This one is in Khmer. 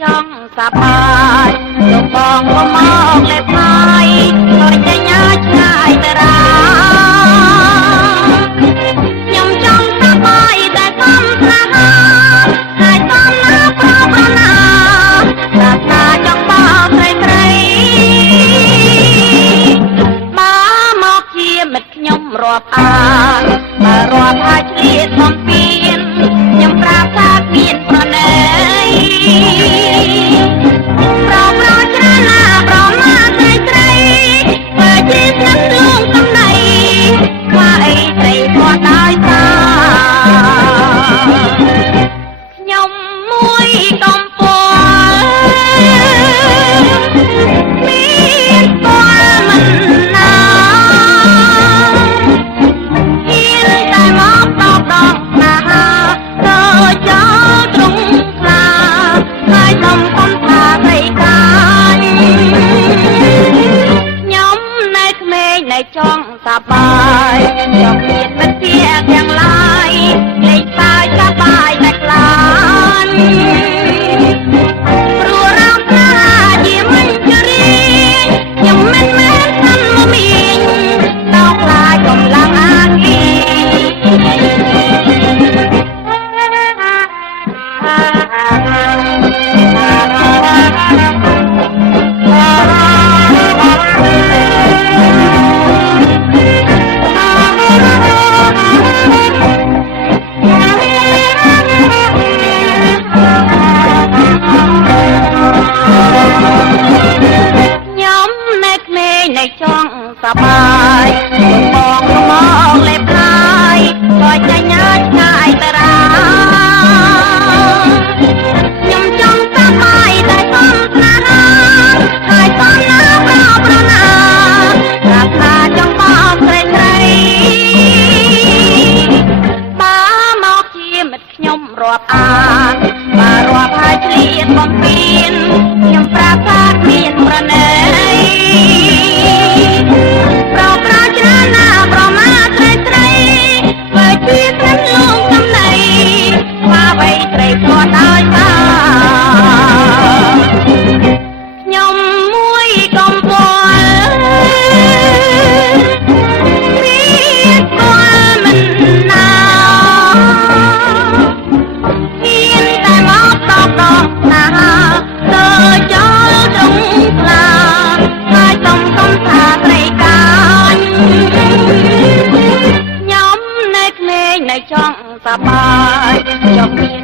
ចង់សប្បាយលោកបងក៏មកលេបហើយក៏ចេញឆ្ងាយតារាខ្ញុំចង់សប្បាយតែកំស្រាហើយសំណាប្រប្រណាប្រាថ្នាចង់បោស្រីស្រីបើមកជាមិត្តខ្ញុំរាប់អានបើរាប់ហើយឆ្លៀតបំពេញខ្ញុំប្រាប់ថាគ្មានប្រណីចង់សប្បាយចង់មានមិត្តភក្តិទាំងឡាយលេងសើចសប្បាយតែខ្លាចព្រោះរំខានជាមិនជរៀងខ្ញុំមិនមែនស្នមមាញដល់ខ្លាចកំឡុងអាគីចង់សប្បាយលោកបងក៏មកលេបហើយក៏ចេញឆ្ងាយតារាខ្ញុំចង់សប្បាយតែសំស្នេហាហើយសំណាប្រប្រណាប្រាថ្នាចង់បោស្រីស្រីបើមកជាមិត្តខ្ញុំរាប់អានបើរាប់ហើយឆ្លៀតបំពេញខ្ញុំប្រាប់ថាគ្មានប្រណីចង់សប្បាយចង់មាន